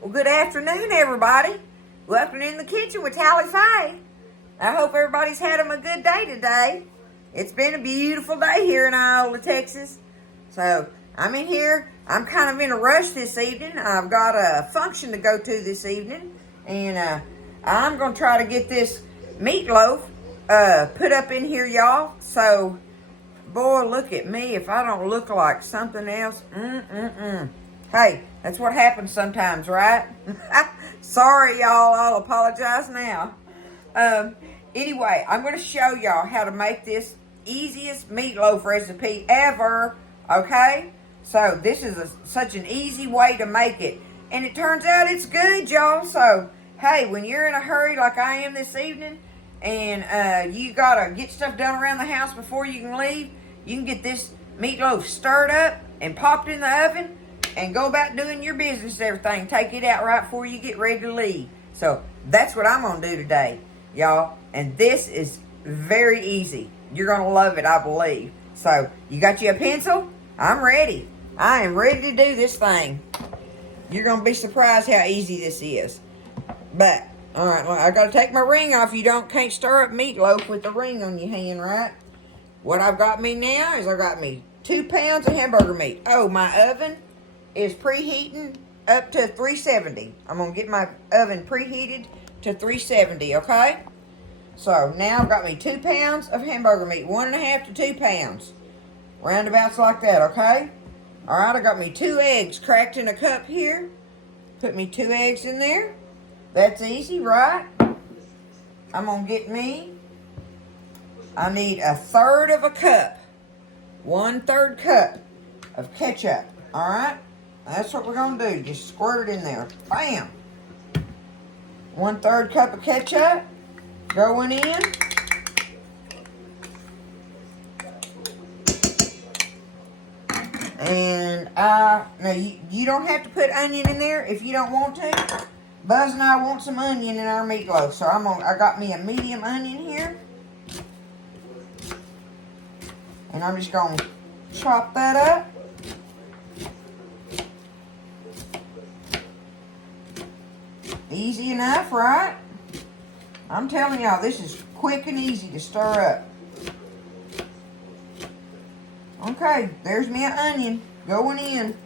Well, good afternoon, everybody. Welcome in the kitchen with Tally Faye. I hope everybody's had them a good day today. It's been a beautiful day here in Iola, Texas. So, I'm in here. I'm kind of in a rush this evening. I've got a function to go to this evening. And I'm going to try to get this meatloaf put up in here, y'all. So, boy, look at me if I don't look like something else. Hey, that's what happens sometimes, right? Sorry, y'all. I'll apologize now. Anyway, I'm going to show y'all how to make this easiest meatloaf recipe ever, okay? So, this is such an easy way to make it. And it turns out it's good, y'all. So, hey, when you're in a hurry like I am this evening, and you got to get stuff done around the house before you can leave, you can get this meatloaf stirred up and popped in the oven and go about doing your business and everything. Take it out right before you get ready to leave. So that's what I'm going to do today, y'all. And this is very easy. You're going to love it, I believe. So you got you a pencil? I'm ready. I am ready to do this thing. You're going to be surprised how easy this is. But, all right, well, I got to take my ring off. You can't stir up meatloaf with the ring on your hand, right? What I've got me now is I got me 2 pounds of hamburger meat. Oh, my oven is preheating up to 370. I'm going to get my oven preheated to 370, okay? So, now I've got me 2 pounds of hamburger meat. 1.5 to 2 pounds. Roundabouts like that, okay? Alright, I got me 2 eggs cracked in a cup here. Put me 2 eggs in there. That's easy, right? I'm going to get me, I need 1/3 of a cup. 1/3 cup of ketchup, alright? That's what we're going to do. Just squirt it in there. Bam! 1/3 cup of ketchup going in. And now you don't have to put onion in there if you don't want to. Buzz and I want some onion in our meatloaf, so I got me a medium onion here. And I'm just going to chop that up. Easy enough, right? I'm telling y'all, this is quick and easy to stir up. Okay, there's me an onion going in.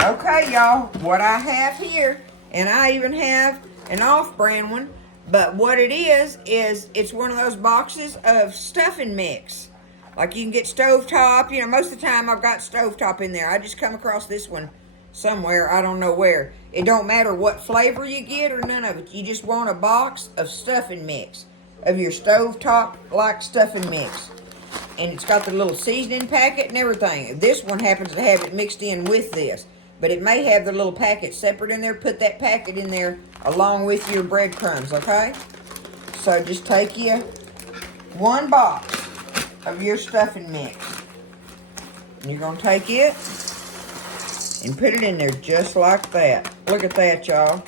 Okay, y'all, what I have here, and I even have an off-brand one, but what it is it's one of those boxes of stuffing mix. Like you can get stovetop. You know, most of the time I've got stovetop in there. I just come across this one somewhere. I don't know where. It don't matter what flavor you get or none of it. You just want a box of stuffing mix. Of your stovetop-like stuffing mix. And it's got the little seasoning packet and everything. This one happens to have it mixed in with this. But it may have the little packet separate in there. Put that packet in there along with your breadcrumbs, okay? So just take you 1 box of your stuffing mix. And you're going to take it and put it in there just like that. Look at that, y'all.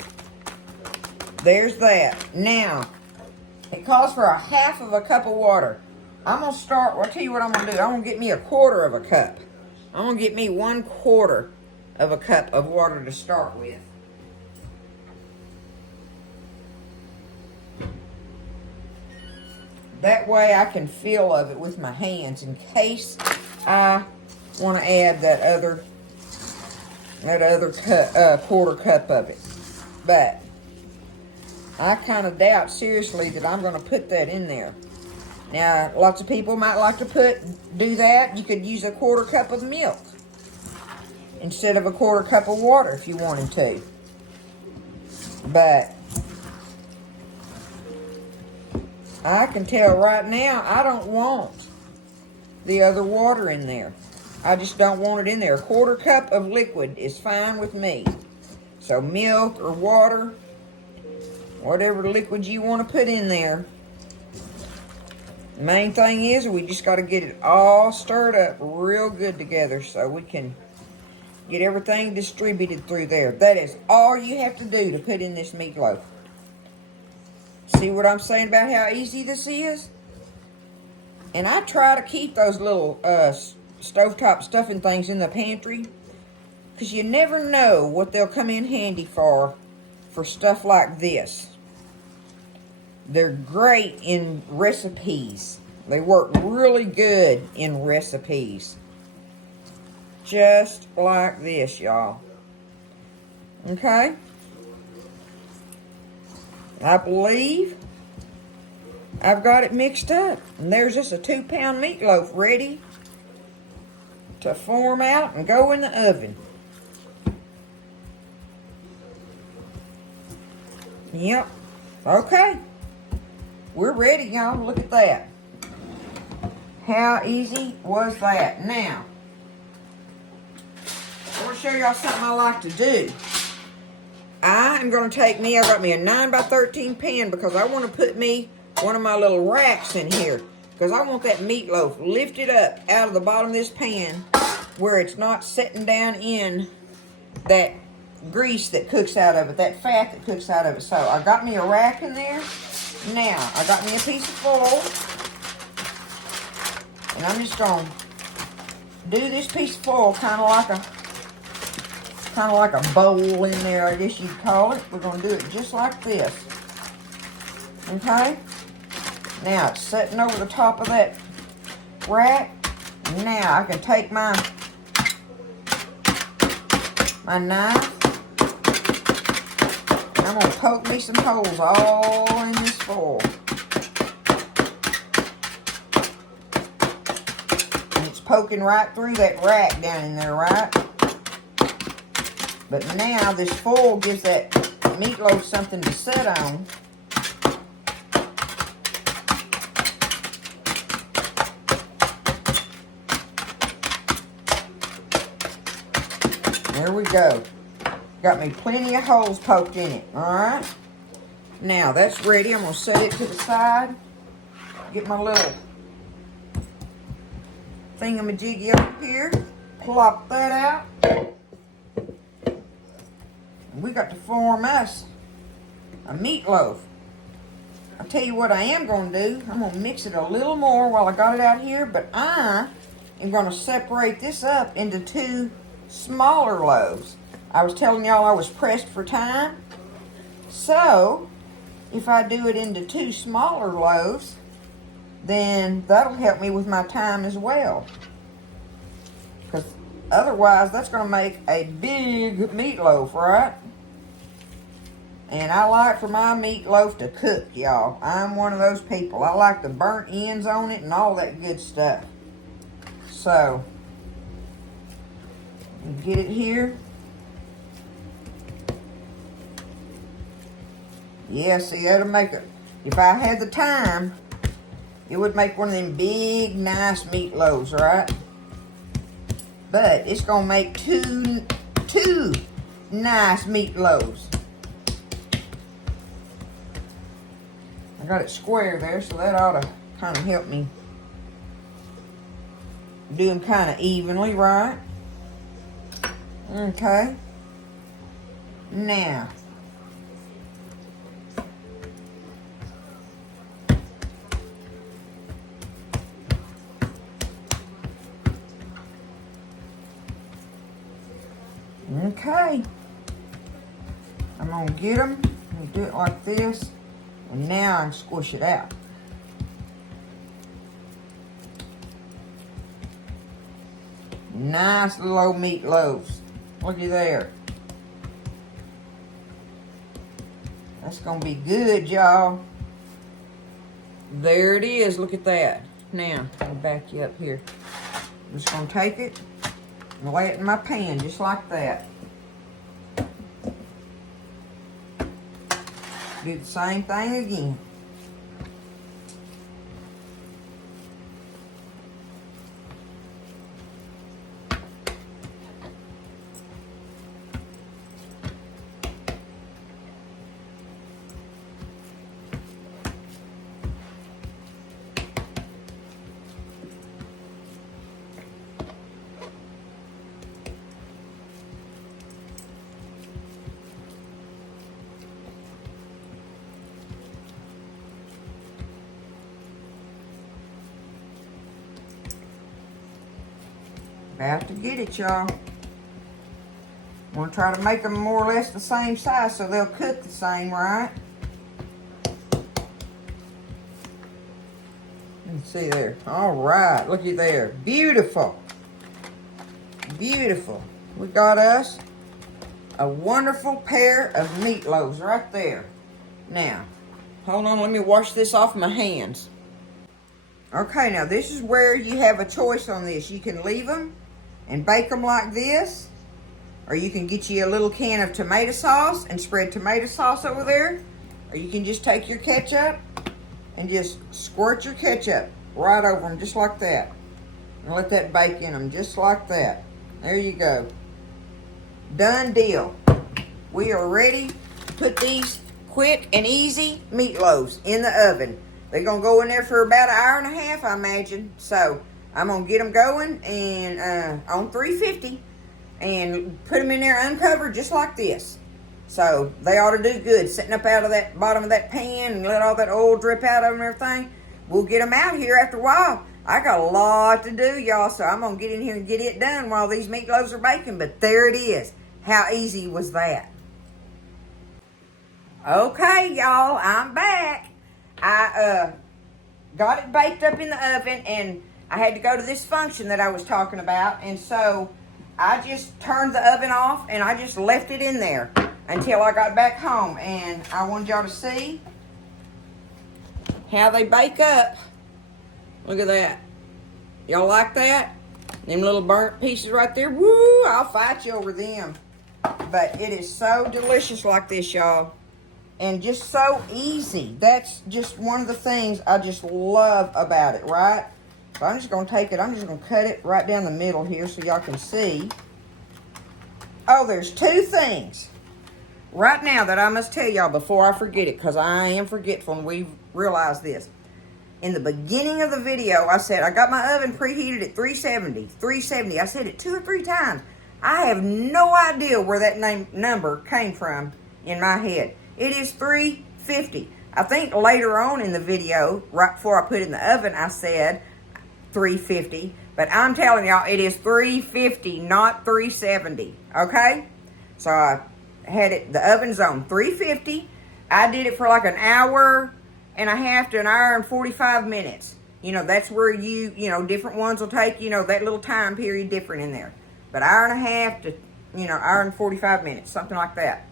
There's that. Now, it calls for 1/2 cup of water. I'm going to start, I'll tell you what I'm going to do. I'm going to get me 1/4 of a cup. I'm going to get me 1/4 of a cup of water to start with. That way I can feel of it with my hands in case I want to add that other cup, 1/4 cup of it. But I kind of doubt seriously that I'm going to put that in there. Now, lots of people might like to do that. You could use 1/4 cup of milk instead of 1/4 cup of water if you wanted to. But I can tell right now I don't want the other water in there. I just don't want it in there. 1/4 cup of liquid is fine with me. So milk or water, whatever liquid you want to put in there. The main thing is we just got to get it all stirred up real good together so we can get everything distributed through there. That is all you have to do to put in this meatloaf. See what I'm saying about how easy this is? And I try to keep those little stovetop stuffing things in the pantry, because you never know what they'll come in handy for stuff like this. They're great in recipes. They work really good in recipes. Just like this, y'all. Okay? I believe I've got it mixed up. And there's just a 2-pound meatloaf ready to form out and go in the oven. Yep. Okay. We're ready, y'all. Look at that. How easy was that? Now, I want to show y'all something I like to do. I am going to take I got me a 9x13 pan because I want to put me one of my little racks in here, because I want that meatloaf lifted up out of the bottom of this pan where it's not sitting down in that grease that cooks out of it, that fat that cooks out of it. So I got me a rack in there. Now I got me a piece of foil, and I'm just going to do this piece of foil kind of like a bowl in there, I guess you'd call it. We're going to do it just like this. Okay? Now it's sitting over the top of that rack. Now I can take my knife. I'm going to poke me some holes all in this foil. And it's poking right through that rack down in there, right? But now this foil gives that meatloaf something to sit on. There we go. Got me plenty of holes poked in it, alright? Now, that's ready. I'm going to set it to the side. Get my little thingamajiggy up here. Plop that out. We got to form us a meatloaf. I'll tell you what I am going to do. I'm going to mix it a little more while I got it out here, but I am going to separate this up into 2 smaller loaves. I was telling y'all I was pressed for time. So, if I do it into 2 smaller loaves, then that'll help me with my time as well. Because otherwise, that's going to make a big meatloaf, right? And I like for my meatloaf to cook, y'all. I'm one of those people. I like the burnt ends on it and all that good stuff. So, get it here. Yeah, see, that'll make it. If I had the time, it would make one of them big, nice meatloaves, right? But it's going to make two nice meatloaves. I got it square there, so that ought to kind of help me do them kind of evenly, right? Okay. Now, okay. I'm going to get them and do it like this. And now I can squish it out. Nice little old meatloaves. Looky there. That's going to be good, y'all. There it is. Look at that. Now, I'll back you up here. I'm just going to take it and lay it in my pan just like that. Do the same thing again. About to get it, y'all. I'm gonna try to make them more or less the same size so they'll cook the same, right? Let's see there. All right, looky there. Beautiful. Beautiful. We got us a wonderful pair of meatloaves right there. Now, hold on, let me wash this off my hands. Okay, now this is where you have a choice on this. You can leave them and bake them like this, or you can get you a little can of tomato sauce and spread tomato sauce over there, or you can just take your ketchup and just squirt your ketchup right over them just like that. And let that bake in them just like that. There you go. Done deal. We are ready to put these quick and easy meatloaves in the oven. They're going to go in there for about an hour and a half, I imagine. So I'm going to get them going and on 350 and put them in there uncovered just like this. So they ought to do good. Sitting up out of that bottom of that pan and let all that oil drip out of them and everything. We'll get them out here after a while. I got a lot to do, y'all, so I'm going to get in here and get it done while these meatloaves are baking. But there it is. How easy was that? Okay, y'all, I'm back. I got it baked up in the oven, and I had to go to this function that I was talking about. And so I just turned the oven off, and I just left it in there until I got back home. And I wanted y'all to see how they bake up. Look at that. Y'all like that? Them little burnt pieces right there. Woo, I'll fight you over them. But it is so delicious like this, y'all. And just so easy. That's just one of the things I just love about it, right? So I'm just going to take it. I'm just going to cut it right down the middle here so y'all can see. Oh, there's two things right now that I must tell y'all before I forget it, because I am forgetful and we've realized this. In the beginning of the video, I said I got my oven preheated at 370. 370. I said it 2 or 3 times. I have no idea where that number came from in my head. It is 350. I think later on in the video, right before I put it in the oven, I said 350. But I'm telling y'all, it is 350, not 370. Okay? So I had it, the oven's on 350. I did it for like an hour and a half to an hour and 45 minutes. You know, that's where you know, different ones will take, you know, that little time period different in there. But hour and a half to, you know, hour and 45 minutes, something like that.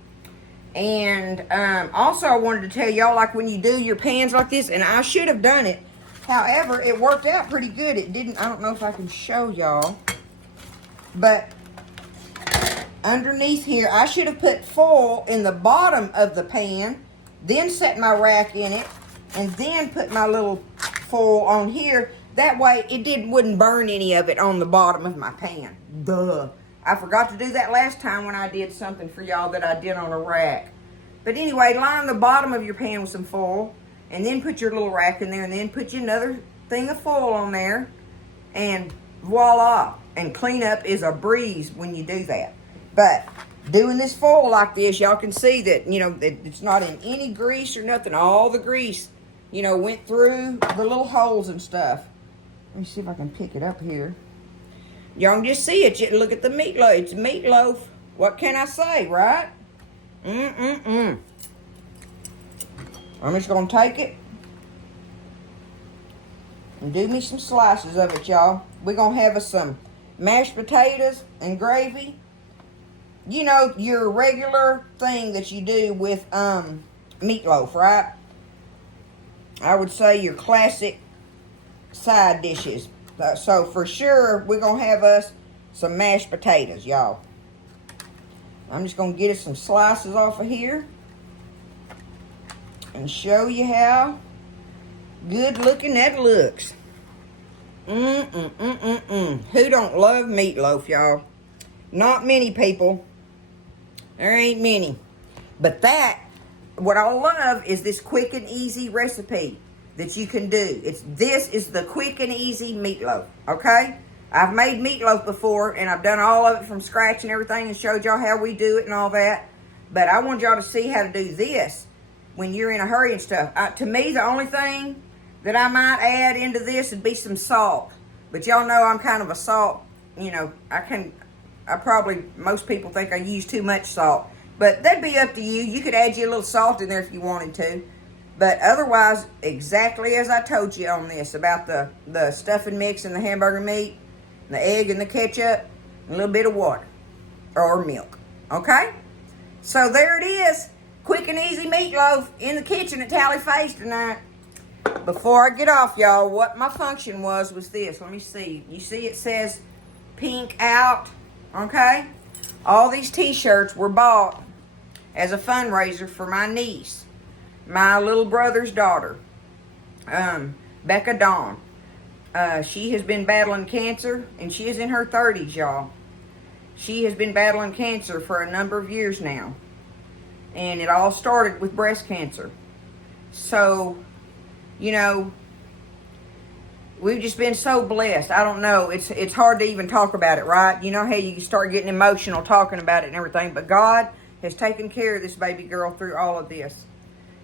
And also I wanted to tell y'all, like when you do your pans like this, and I should have done it. However, it worked out pretty good. It didn't, I don't know if I can show y'all. But underneath here, I should have put foil in the bottom of the pan, then set my rack in it, and then put my little foil on here. That way it wouldn't burn any of it on the bottom of my pan. Duh. I forgot to do that last time when I did something for y'all that I did on a rack. But anyway, line the bottom of your pan with some foil, and then put your little rack in there, and then put you another thing of foil on there, and voila. And cleanup is a breeze when you do that. But doing this foil like this, y'all can see that, you know, that it's not in any grease or nothing. All the grease, you know, went through the little holes and stuff. Let me see if I can pick it up here. Y'all can just see it. Look at the meatloaf. It's meatloaf. What can I say, right? I'm just going to take it and do me some slices of it, y'all. We're going to have us some mashed potatoes and gravy. You know, your regular thing that you do with meatloaf, right? I would say your classic side dishes. So for sure, we're going to have us some mashed potatoes, y'all. I'm just going to get us some slices off of here and show you how good looking that looks. Who don't love meatloaf, y'all? Not many people. There ain't many. But what I love is this quick and easy recipe that you can do. This is the quick and easy meatloaf, okay? I've made meatloaf before, and I've done all of it from scratch and everything and showed y'all how we do it and all that. But I want y'all to see how to do this when you're in a hurry and stuff. To me, the only thing that I might add into this would be some salt. But y'all know I'm kind of a salt most people think I use too much salt. But that'd be up to you. You could add you a little salt in there if you wanted to. But otherwise, exactly as I told you on this about the stuffing mix and the hamburger meat, the egg and the ketchup, and a little bit of water or milk. Okay? So there it is. Quick and easy meatloaf in the kitchen at Tally Faye's tonight. Before I get off, y'all, what my function was this. Let me see. You see it says pink out. Okay? All these t-shirts were bought as a fundraiser for my niece, my little brother's daughter, Becca Dawn. She has been battling cancer, and she is in her 30s, y'all. She has been battling cancer for a number of years now. And it all started with breast cancer. So, we've just been so blessed. I don't know. It's hard to even talk about it, right? You know how you start getting emotional talking about it and everything. But God has taken care of this baby girl through all of this.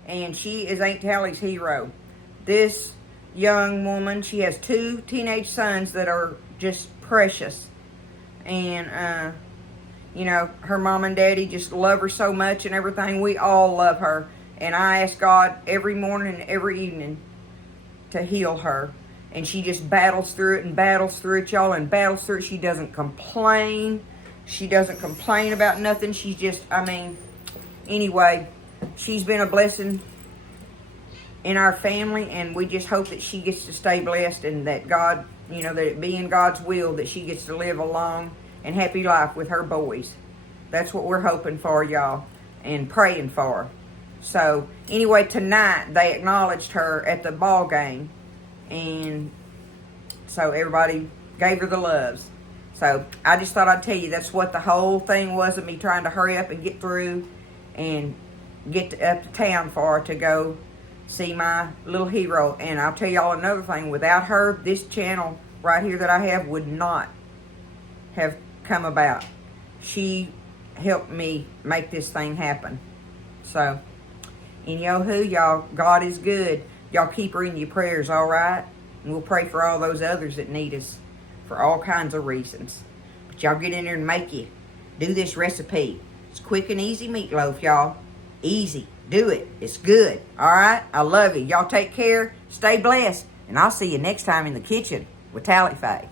And she is Aunt Tally's hero. This young woman, she has 2 teenage sons that are just precious. And, her mom and daddy just love her so much and everything. We all love her. And I ask God every morning and every evening to heal her. And she just battles through it, y'all, and battles through it. She doesn't complain. She doesn't complain about nothing. She's just, anyway, she's been a blessing in our family, and we just hope that she gets to stay blessed and that God, that it be in God's will that she gets to live a long and happy life with her boys. That's what we're hoping for, y'all, and praying for. So, anyway, tonight they acknowledged her at the ball game, and so everybody gave her the loves. So, I just thought I'd tell you that's what the whole thing was of me trying to hurry up and get through and get up to town for her to go see my little hero. And I'll tell y'all another thing. Without her, this channel right here that I have would not have come about. She helped me make this thing happen. So, anywho, y'all, God is good. Y'all keep her in your prayers, all right? And we'll pray for all those others that need us for all kinds of reasons. But y'all get in there and do this recipe. It's quick and easy meatloaf, y'all. Easy. Do it. It's good. All right? I love you. Y'all take care. Stay blessed. And I'll see you next time in the kitchen with Tally Faye.